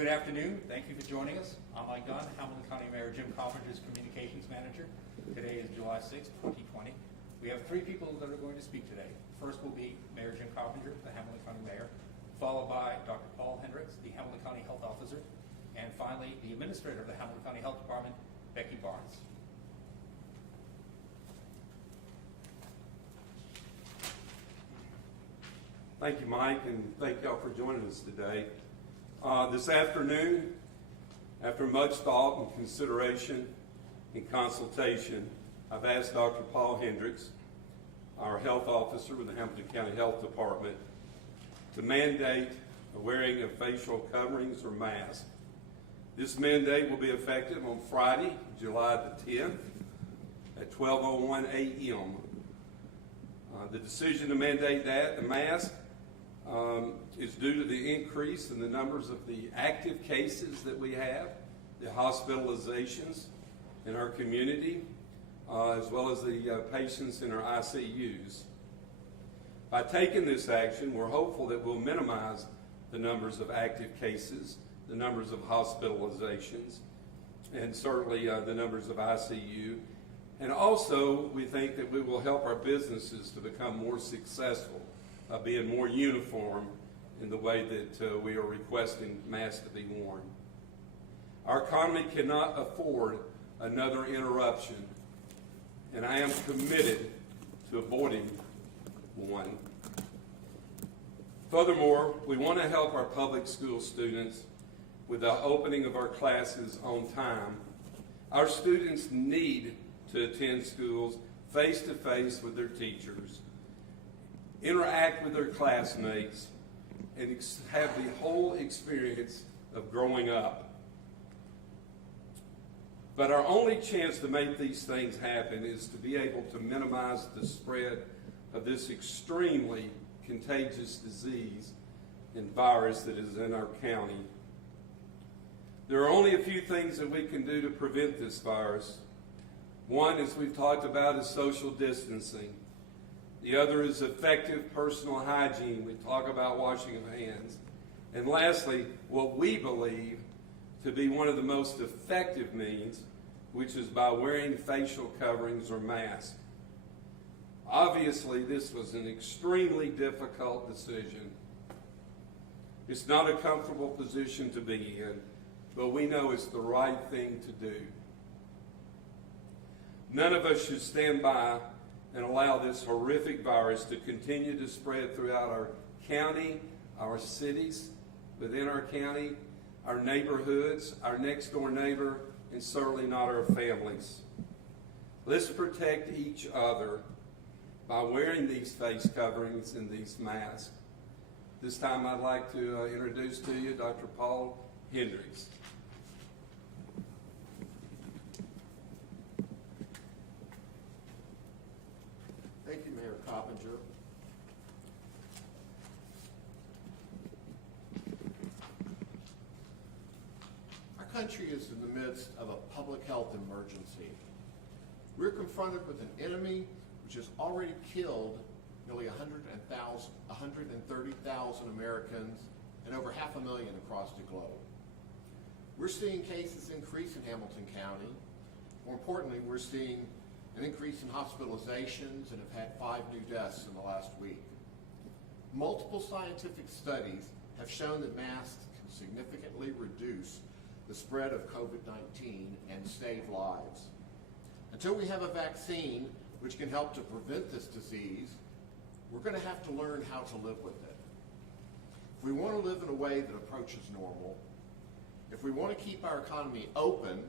Good afternoon. Thank you for joining us. I'm Mike Gunn, Hamilton County Mayor Jim Coppinger's Communications Manager. Today is July 6, 2020. We have three people that are going to speak today. First will be Mayor Jim Coppinger, the Hamilton County Mayor, followed by Dr. Paul Hendricks, the Hamilton County Health Officer, and finally, the Administrator of the Hamilton County Health Department, Becky Barnes. Thank you, Mike, and thank y'all for joining us today. This afternoon, after much thought and consideration and consultation, I've asked Dr. Paul Hendricks, our health officer with the Hamilton County Health Department, to mandate the wearing of facial coverings or masks. This mandate will be effective on Friday, July the 10th at 12:01 a.m. The decision to mandate the mask is due to the increase in the numbers of the active cases that we have, the hospitalizations in our community, as well as the patients in our ICUs. By taking this action, we're hopeful that we'll minimize the numbers of active cases, the numbers of hospitalizations, and certainly the numbers of ICU. And also, we think that we will help our businesses to become more successful, being more uniform in the way that we are requesting masks to be worn. Our economy cannot afford another interruption, and I am committed to avoiding one. Furthermore, we want to help our public school students with the opening of our classes on time. Our students need to attend schools face-to-face with their teachers, interact with their classmates, and have the whole experience of growing up. But our only chance to make these things happen is to be able to minimize the spread of this extremely contagious disease and virus that is in our county. There are only a few things that we can do to prevent this virus. One, as we've talked about, is social distancing. The other is effective personal hygiene. We talk about washing of hands. And lastly, what we believe to be one of the most effective means, which is by wearing facial coverings or masks. Obviously, this was an extremely difficult decision. It's not a comfortable position to be in, but we know it's the right thing to do. None of us should stand by and allow this horrific virus to continue to spread throughout our county, our cities within our county, our neighborhoods, our next door neighbor, and certainly not our families. Let's protect each other by wearing these face coverings and these masks. This time I'd like to introduce to you Dr. Paul Hendricks. Thank you, Mayor Coppinger. Our country is in the midst of a public health emergency. We're confronted with an enemy which has already killed nearly 130,000 Americans and over 500,000 across the globe. We're seeing cases increase in Hamilton County. More importantly, we're seeing an increase in hospitalizations and have had 5 new deaths in the last week. Multiple scientific studies have shown that masks can significantly reduce the spread of COVID-19 and save lives. Until we have a vaccine which can help to prevent this disease, we're going to have to learn how to live with it. If we want to live in a way that approaches normal, if we want to keep our economy open,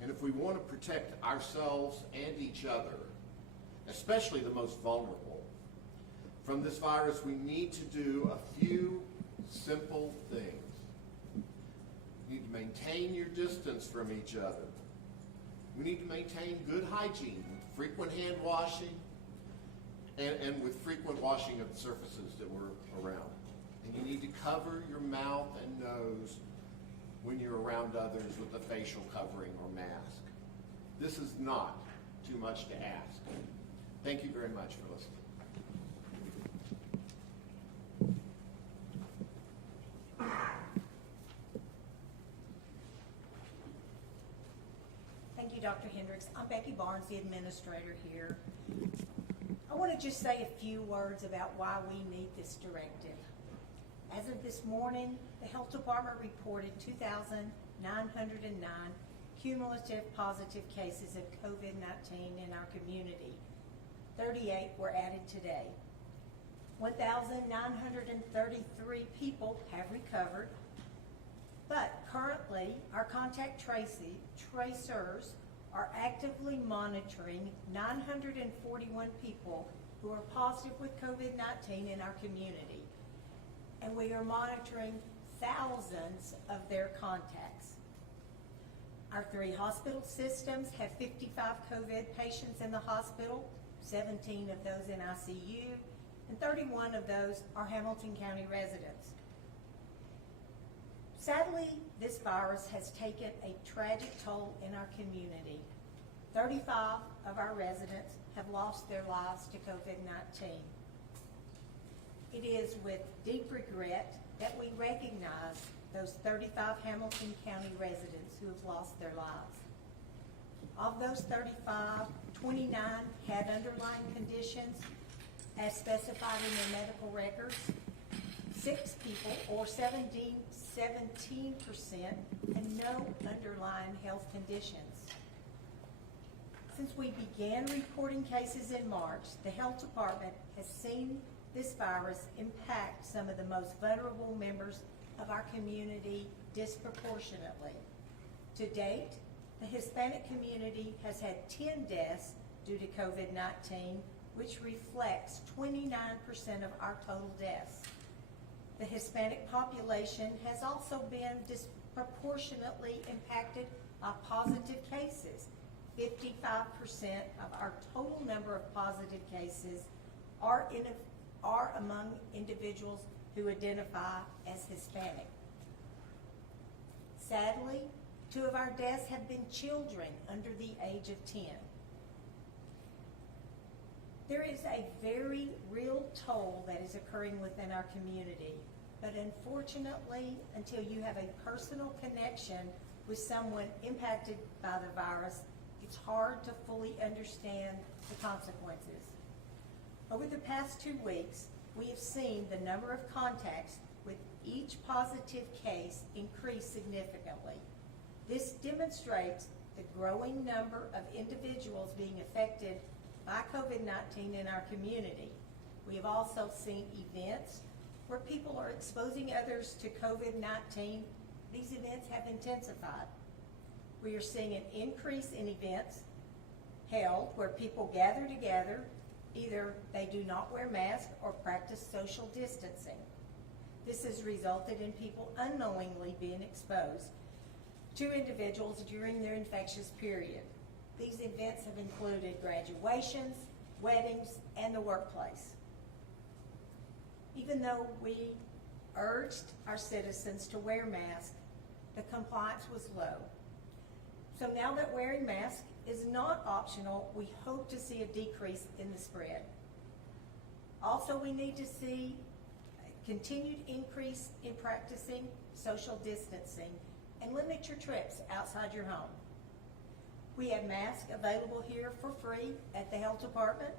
and if we want to protect ourselves and each other, especially the most vulnerable, from this virus, we need to do a few simple things. You need to maintain your distance from each other. We need to maintain good hygiene, frequent hand washing, and with frequent washing of the surfaces that we're around. And you need to cover your mouth and nose when you're around others with a facial covering or mask. This is not too much to ask. Thank you very much for listening. Becky Barnes, the administrator here. I want to just say a few words about why we need this directive. As of this morning, the Health Department reported 2,909 cumulative positive cases of COVID-19 in our community. 38 were added today. 1,933 people have recovered, but currently our contact tracers are actively monitoring 941 people who are positive with COVID-19 in our community, and we are monitoring thousands of their contacts. Our 3 hospital systems have 55 COVID patients in the hospital, 17 of those in ICU, and 31 of those are Hamilton County residents. Sadly, this virus has taken a tragic toll in our community. 35 of our residents have lost their lives to COVID-19. It is with deep regret that we recognize those 35 Hamilton County residents who have lost their lives. Of those 35, 29 had underlying conditions as specified in their medical records. 6 people, or 17%, had no underlying health conditions. Since we began reporting cases in March, the Health Department has seen this virus impact some of the most vulnerable members of our community disproportionately. To date, the Hispanic community has had 10 deaths due to COVID-19, which reflects 29% of our total deaths. The Hispanic population has also been disproportionately impacted by positive cases. 55% of our total number of positive cases are among individuals who identify as Hispanic. Sadly, 2 of our deaths have been children under the age of 10. There is a very real toll that is occurring within our community, but unfortunately, until you have a personal connection with someone impacted by the virus, it's hard to fully understand the consequences. Over the past 2 weeks, we have seen the number of contacts with each positive case increase significantly. This demonstrates the growing number of individuals being affected by COVID-19 in our community. We have also seen events where people are exposing others to COVID-19. These events have intensified. We are seeing an increase in events held where people gather together. Either they do not wear masks or practice social distancing. This has resulted in people unknowingly being exposed to individuals during their infectious period. These events have included graduations, weddings, and the workplace. Even though we urged our citizens to wear masks, the compliance was low. So now that wearing masks is not optional, we hope to see a decrease in the spread. Also, we need to see a continued increase in practicing social distancing and limit your trips outside your home. We have masks available here for free at the Health Department.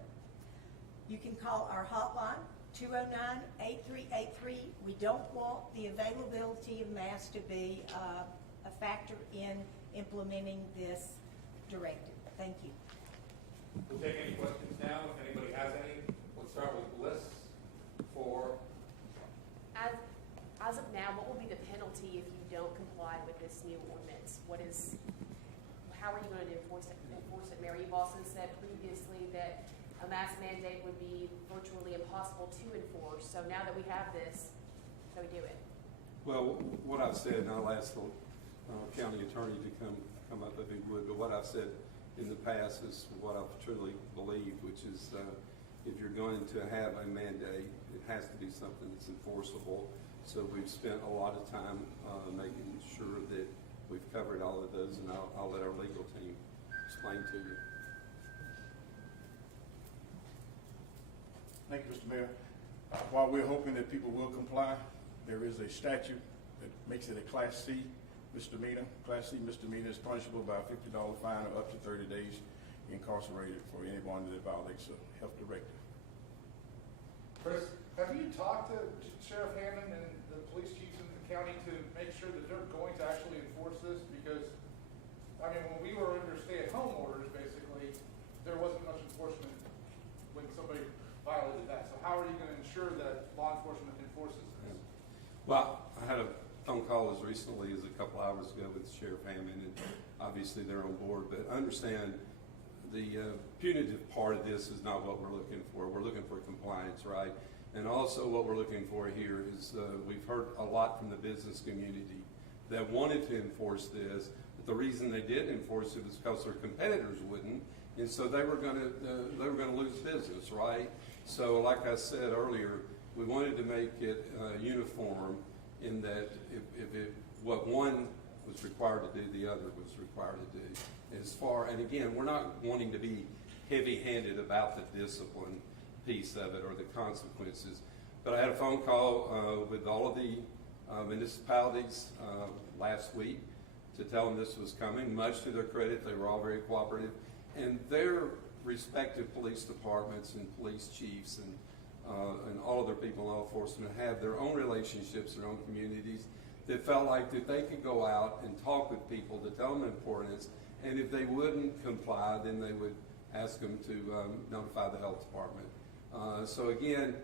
You can call our hotline, 209-8383. We don't want the availability of masks to be a factor in implementing this directive. Thank you. We'll take any questions now, if anybody has any. We'll start with Bliss for... As of now, what will be the penalty if you don't comply with this new ordinance? How are you going to enforce it, Mayor? You've also said previously that a mask mandate would be virtually impossible to enforce. So now that we have this, how do we do it? Well, what I've said, and I'll ask the county attorney to come up if he would, but what I've said in the past is what I've truly believed, which is if you're going to have a mandate, it has to be something that's enforceable. So we've spent a lot of time making sure that we've covered all of those, and I'll let our legal team explain to you. Thank you, Mr. Mayor. While we're hoping that people will comply, there is a statute that makes it a Class C misdemeanor. Class C misdemeanor is punishable by a $50 fine or up to 30 days incarcerated for anyone that violates a health directive. Chris, have you talked to Sheriff Hammond and the police chiefs in the county to make sure that they're going to actually enforce this? Because, I mean, when we were under stay-at-home orders, basically, there wasn't much enforcement when somebody violated that. So how are you going to ensure that law enforcement enforces this? Well, I had a phone call as recently as a couple hours ago with Sheriff Hammond, and obviously they're on board, but understand the punitive part of this is not what we're looking for. We're looking for compliance, right? And also what we're looking for here is we've heard a lot from the business community that wanted to enforce this, but the reason they didn't enforce it was because their competitors wouldn't, and so they were going to lose business, right? So, like I said earlier, we wanted to make it uniform in that what one was required to do, the other was required to do. And again, we're not wanting to be heavy-handed about the discipline piece of it or the consequences. But I had a phone call with all of the municipalities last week to tell them this was coming. Much to their credit, they were all very cooperative. And their respective police departments and police chiefs and all of their people in law enforcement have their own relationships, their own communities, that felt like that they could go out and talk with people to tell them the importance, and if they wouldn't comply, then they would ask them to notify the health department. So again,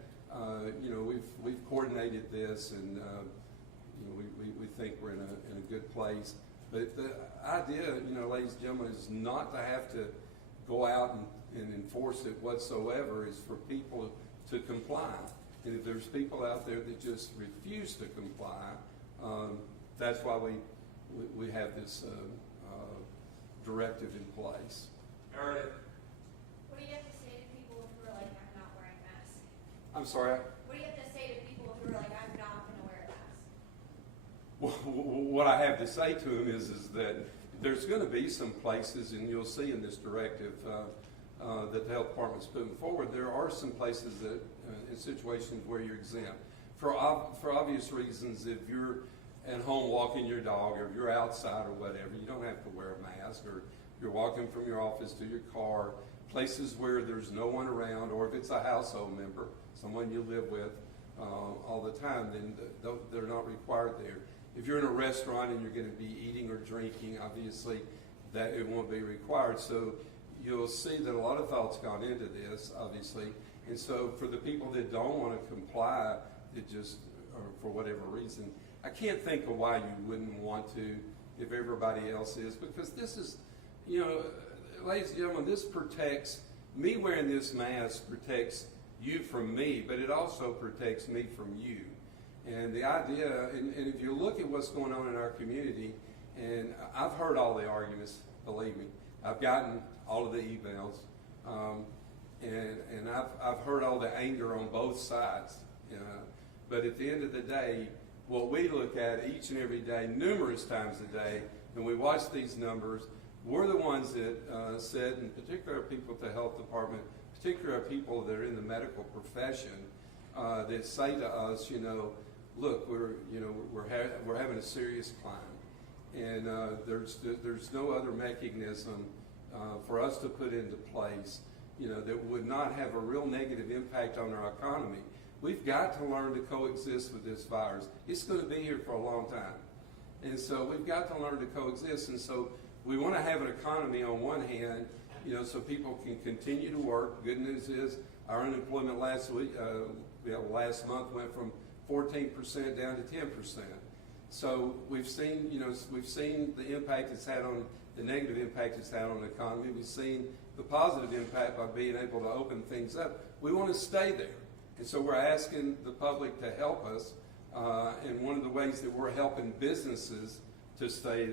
we've coordinated this, and we think we're in a good place. But the idea, ladies and gentlemen, is not to have to go out and enforce it whatsoever. Is for people to comply. And if there's people out there that just refuse to comply, that's why we have this directive in place. Meredith. What do you have to say to people who are like, I'm not wearing masks? I'm sorry? What do you have to say to people who are like, I'm not going to wear a mask? Well, what I have to say to them is that there's going to be some places, and you'll see in this directive that the health department's putting forward, there are some places that, in situations where you're exempt. For obvious reasons, if you're at home walking your dog, or if you're outside or whatever, you don't have to wear a mask, or you're walking from your office to your car, places where there's no one around, or if it's a household member, someone you live with all the time, then they're not required there. If you're in a restaurant and you're going to be eating or drinking, obviously that it won't be required. So you'll see that a lot of thought's gone into this, obviously. And so for the people that don't want to comply, that just, or for whatever reason, I can't think of why you wouldn't want to if everybody else is, because this is, ladies and gentlemen, this protects, me wearing this mask protects you from me, but it also protects me from you. And the idea, and if you look at what's going on in our community, and I've heard all the arguments, believe me, I've gotten all of the emails, and I've heard all the anger on both sides. But at the end of the day, what we look at each and every day, numerous times a day, and we watch these numbers, we're the ones that said, in particular people at the health department, particular people that are in the medical profession, that say to us, look, we're having a serious climb, and there's no other mechanism for us to put into place, that would not have a real negative impact on our economy. We've got to learn to coexist with this virus. It's going to be here for a long time, and so we've got to learn to coexist. And so we want to have an economy on one hand, so people can continue to work. Good news is our unemployment last month went from 14% down to 10%. So we've seen, the impact it's had on, the negative impact it's had on the economy. We've seen the positive impact by being able to open things up. We want to stay there. And so we're asking the public to help us. And one of the ways that we're helping businesses to stay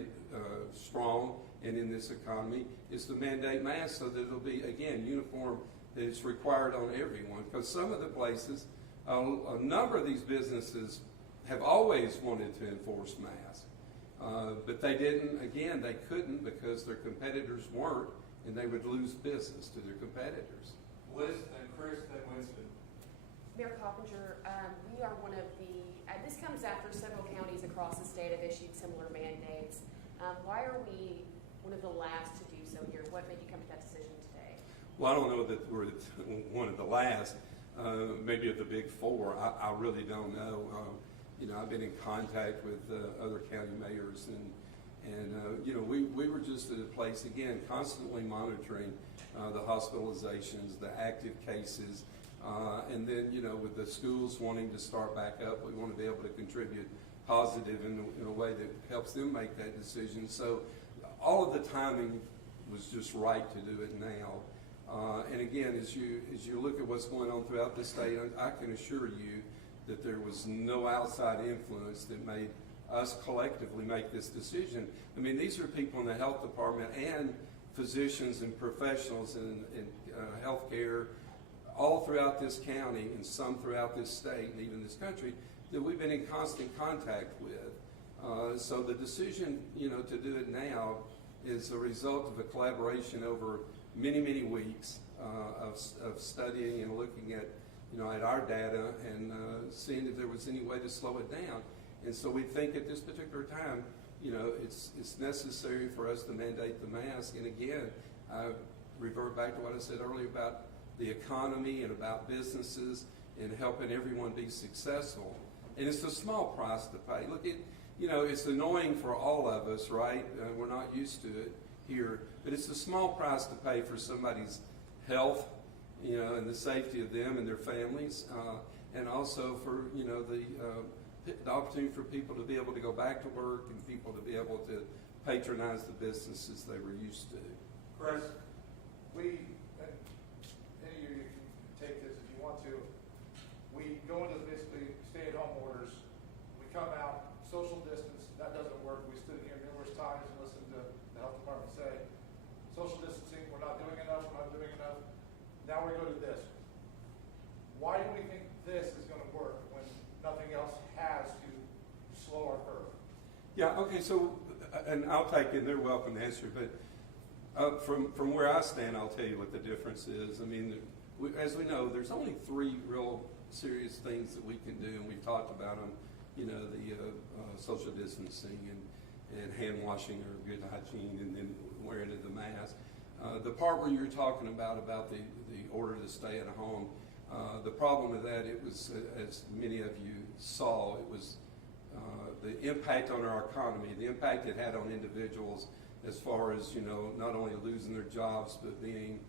strong and in this economy is to mandate masks so that it'll be, again, uniform, that it's required on everyone. Because some of the places, a number of these businesses have always wanted to enforce masks. But they didn't, again, they couldn't because their competitors weren't, and they would lose business to their competitors. Liz and Chris and Winston. Mayor Coppinger, we are one of the, this comes after several counties across the state have issued similar mandates. Why are we one of the last to do so here? What made you come to that decision Well, I don't know that we're one of the last, maybe of the big four. I really don't know. I've been in contact with other county mayors, and we were just at a place, again, constantly monitoring the hospitalizations, the active cases, and then, with the schools wanting to start back up, we want to be able to contribute positive in a way that helps them make that decision. So all of the timing was just right to do it now. And again, as you look at what's going on throughout the state, I can assure you that there was no outside influence that made us collectively make this decision. I mean, these are people in the health department and physicians and professionals in healthcare all throughout this county and some throughout this state and even this country that we've been in constant contact with. So the decision, to do it now is a result of a collaboration over many, many weeks of studying and looking at, at our data and seeing if there was any way to slow it down. And so we think at this particular time, it's necessary for us to mandate the mask. And again, I revert back to what I said earlier about the economy and about businesses and helping everyone be successful. And it's a small price to pay. Look, it's annoying for all of us, right? We're not used to it here, but it's a small price to pay for somebody's health, and the safety of them and their families, and also for, the opportunity for people to be able to go back to work and people to be able to patronize the businesses they were used to. Chris, and any of you can take this if you want to, we go into basically stay-at-home orders, we come out, social distance, that doesn't work. We stood here numerous times and listened to the health department say, social distancing, we're not doing enough, we're not doing enough. Now we go to this. Why do we think this is going to work when nothing else has to slow our curve? Yeah, okay, so, and I'll take it, they're welcome to answer, but from where I stand, I'll tell you what the difference is. I mean, as we know, there's only three real serious things that we can do, and we've talked about them, the social distancing and hand washing or good hygiene and then wearing of the mask. The part where you're talking about the order to stay at home, the problem with that, it was, as many of you saw, it was the impact on our economy, the impact it had on individuals as far as, not only losing their jobs, but being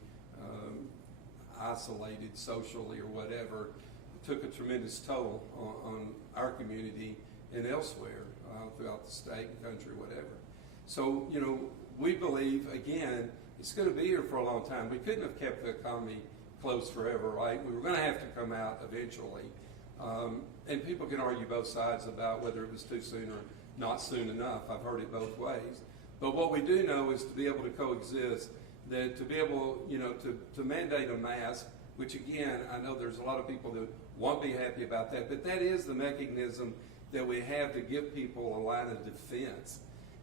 isolated socially or whatever. It took a tremendous toll on our community and elsewhere throughout the state and country, whatever. So, we believe, again, it's going to be here for a long time. We couldn't have kept the economy closed forever, right? We were going to have to come out eventually. And people can argue both sides about whether it was too soon or not soon enough. I've heard it both ways. But what we do know is to be able to coexist, that to be able, to mandate a mask, which again, I know there's a lot of people that won't be happy about that, but that is the mechanism that we have to give people a line of defense.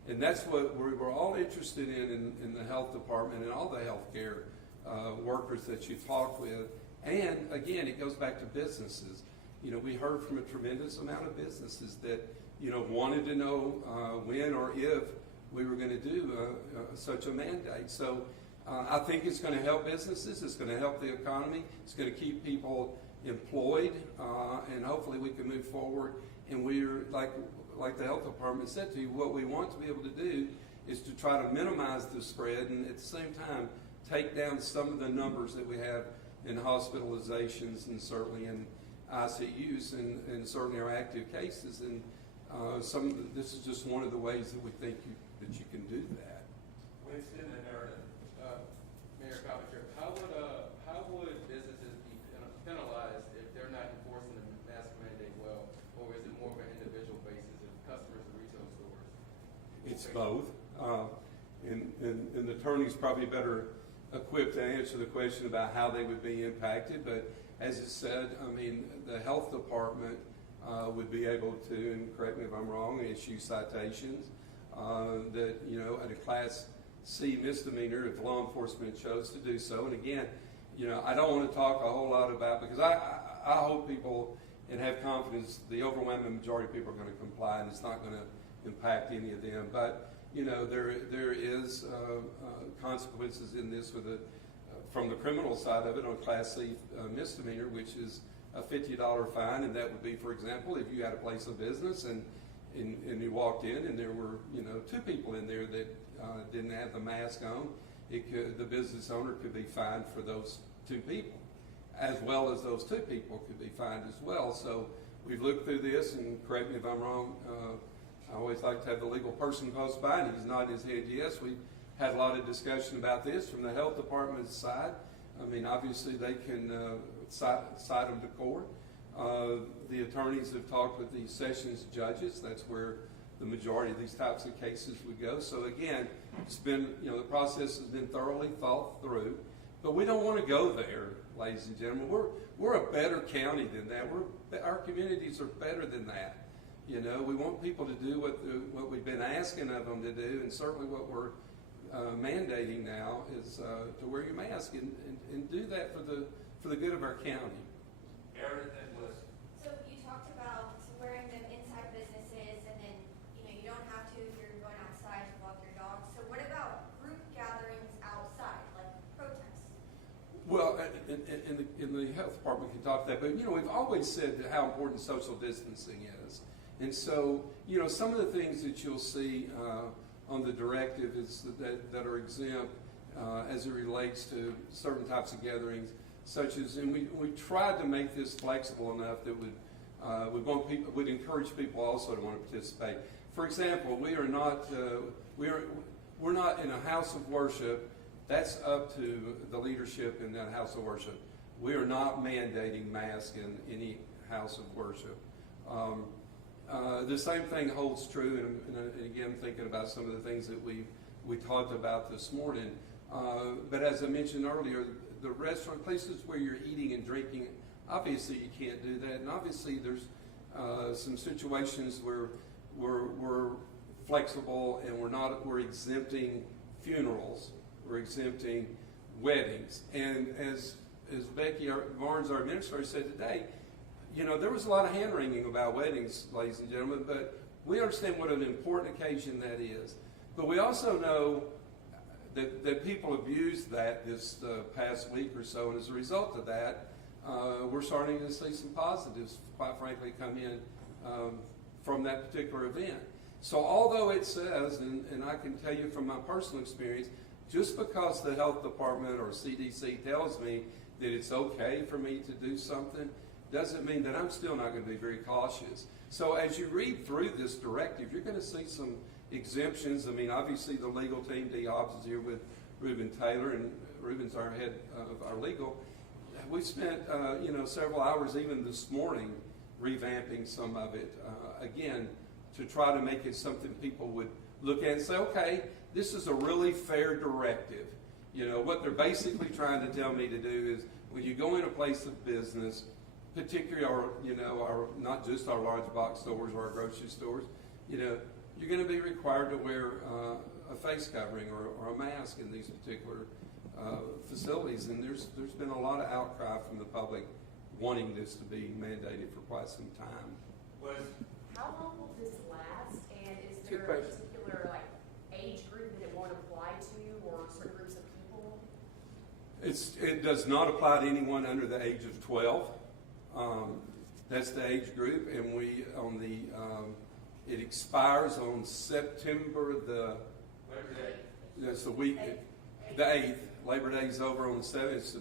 And that's what we're all interested in the health department and all the healthcare workers that you talk with. And again, it goes back to businesses. We heard from a tremendous amount of businesses that, wanted to know when or if we were going to do such a mandate. So I think it's going to help businesses. It's going to help the economy. It's going to keep people employed, and hopefully we can move forward. And we're, like the health department said to you, what we want to be able to do is to try to minimize the spread and at the same time take down some of the numbers that we have in hospitalizations and certainly in ICUs and certainly our active cases. And this is just one of the ways that we think that you can do that. Winston and Meredith, Mayor Coppinger, how would businesses be penalized if they're not enforcing the mask mandate well, or is it more of an individual basis of customers and retail stores? It's both, and the attorney's probably better equipped to answer the question about how they would be impacted. But as it said, I mean, the health department would be able to, and correct me if I'm wrong, issue citations that, at a Class C misdemeanor if law enforcement chose to do so. And again, I don't want to talk a whole lot about, because I hope people and have confidence the overwhelming majority of people are going to comply and it's not going to impact any of them. But, there is consequences in this with from the criminal side of it on Class C misdemeanor, which is a $50 fine, and that would be, for example, if you had a place of business and you walked in and there were, you know, 2 people in there that didn't have the mask on, the business owner could be fined for those 2 people, as well as those 2 people could be fined as well. So we've looked through this, and correct me if I'm wrong, I always like to have the legal person close by, and he's nodding his head yes. We had a lot of discussion about this from the health department's side. I mean, obviously they can cite them to court. The attorneys have talked with the sessions judges. That's where the majority of these types of cases would go. So again, it's been, you know, the process has been thoroughly thought through, but we don't want to go there, ladies and gentlemen. We're a better county than that. Our communities are better than that. You know, we want people to do what we've been asking of them to do, and certainly what we're mandating now is to wear your mask and do that for the good of our county. Aaron and Liz. So you talked about wearing them inside businesses, and then, you know, you don't have to if you're going outside to walk your dog. So what about group gatherings outside, like protests? Well, in the health department we can talk that, but you know, we've always said how important social distancing is, and so you know, some of the things that you'll see on the directive is that are exempt as it relates to certain types of gatherings, such as, and we tried to make this flexible enough that would encourage people also to want to participate. For example, we're not in a house of worship. That's up to the leadership in that house of worship. We are not mandating masks in any house of worship. The same thing holds true, and again, thinking about some of the things that we talked about this morning. But as I mentioned earlier, the restaurant places where you're eating and drinking, obviously you can't do that, and obviously there's some situations where we're flexible and we're exempting funerals, we're exempting weddings, and as Becky Barnes, our administrator, said today, you know, there was a lot of hand-wringing about weddings, ladies and gentlemen, but we understand what an important occasion that is. But we also know that people abused that this past week or so, and as a result of that, we're starting to see some positives, quite frankly, come in from that particular event. So although it says, and I can tell you from my personal experience, just because the health department or CDC tells me that it's okay for me to do something, doesn't mean that I'm still not going to be very cautious. So as you read through this directive, you're going to see some exemptions. I mean, obviously the legal team, Dee Hobbs, is here with Reuben Taylor, and Reuben's our head of our legal. We spent, you know, several hours even this morning revamping some of it, again, to try to make it something people would look at and say, okay, this is a really fair directive. You know, what they're basically trying to tell me to do is when you go in a place of business, particularly our not just our large box stores or our grocery stores, you know, you're going to be required to wear a face covering or a mask in these particular facilities. And there's been a lot of outcry from the public wanting this to be mandated for quite some time. How long will this last? And is Good there a question. particular age group that it won't apply to, or certain groups of people? It does not apply to anyone under the age of 12. That's the age group, and it expires on September the Labor Day. That's the week, the 8th. Labor Day is over on the 7th.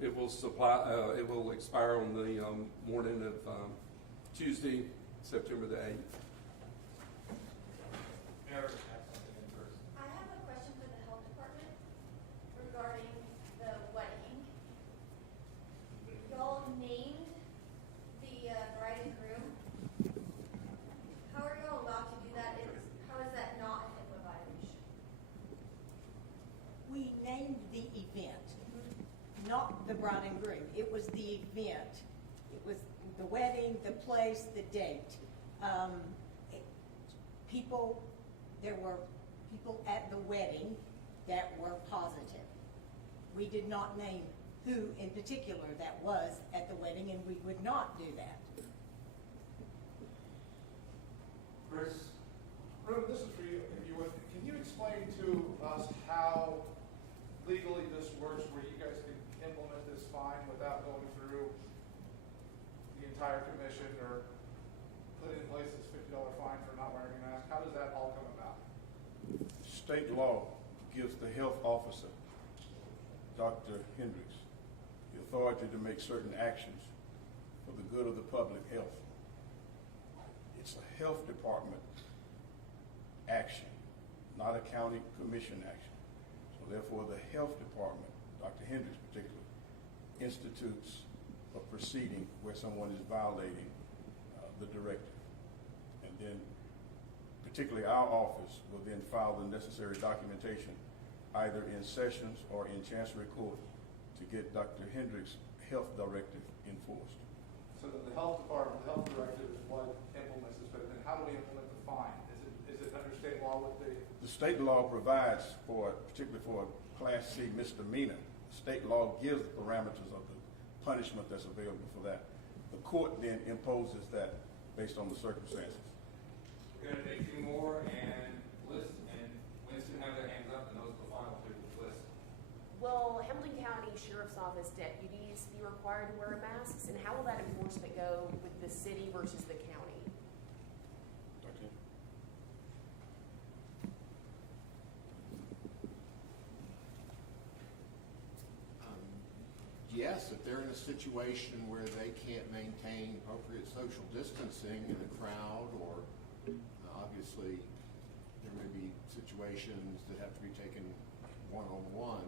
It will expire on the morning of Tuesday, September the 8th. Mayor has something in first. I have a question for the health department regarding the wedding. Y'all named the bride and groom. How are y'all allowed to do that? How is that not a HIPAA violation? We named the event, not the bride and groom. It was the event. It was the wedding, the place, the date. There were people at the wedding that were positive. We did not name who in particular that was at the wedding, and we would not do that. Chris? Reuben, this is for you, if you would. Can you explain to us how legally this works, where you guys can implement this fine without going through the entire commission or put in place this $50 fine for not wearing a mask? How does that all come about? State law gives the health officer, Dr. Hendricks, the authority to make certain actions for the good of the public health. It's a health department action, not a county commission action. So therefore, the health department, Dr. Hendricks particularly, institutes a proceeding where someone is violating the directive. And then particularly our office will then file the necessary documentation either in sessions or in Chancery Court to get Dr. Hendricks' health directive enforced. So that the health department, the health directive is what implements this, but then how do we implement the fine? Is it under state law with the? The state law provides for, particularly for a Class C misdemeanor, state law gives the parameters of the punishment that's available for that. The court then imposes that based on the circumstances. We're going to take two more, and Bliss and Winston have their hands up, and those are the final two. Bliss. Will Hamilton County Sheriff's Office deputies be required to wear masks, and how will that enforcement go with the city versus the county? Okay. Yes, if they're in a situation where they can't maintain appropriate social distancing in a crowd, or obviously there may be situations that have to be taken one-on-one,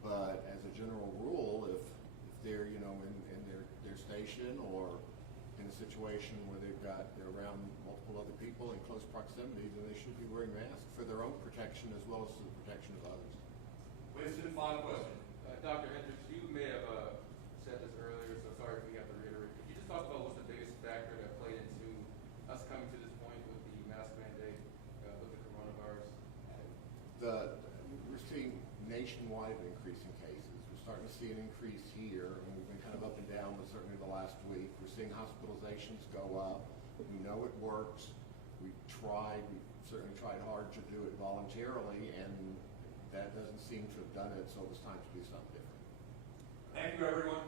but as a general rule, if they're, in their station or in a situation where they're around multiple other people in close proximity, then they should be wearing masks for their own protection as well as the protection of others. Winston, final question. Dr. Hendricks, you may have said this earlier, so sorry if we have to reiterate. Could you just talk about what's the biggest factor that played into us coming to this point with the mask mandate with the coronavirus? We're seeing nationwide increasing cases. We're starting to see an increase here, and we've been kind of up and down, but certainly the last week. We're seeing hospitalizations go up. We know it works. We've certainly tried hard to do it voluntarily, and that doesn't seem to have done it, so it was time to do something different. Thank you, everyone.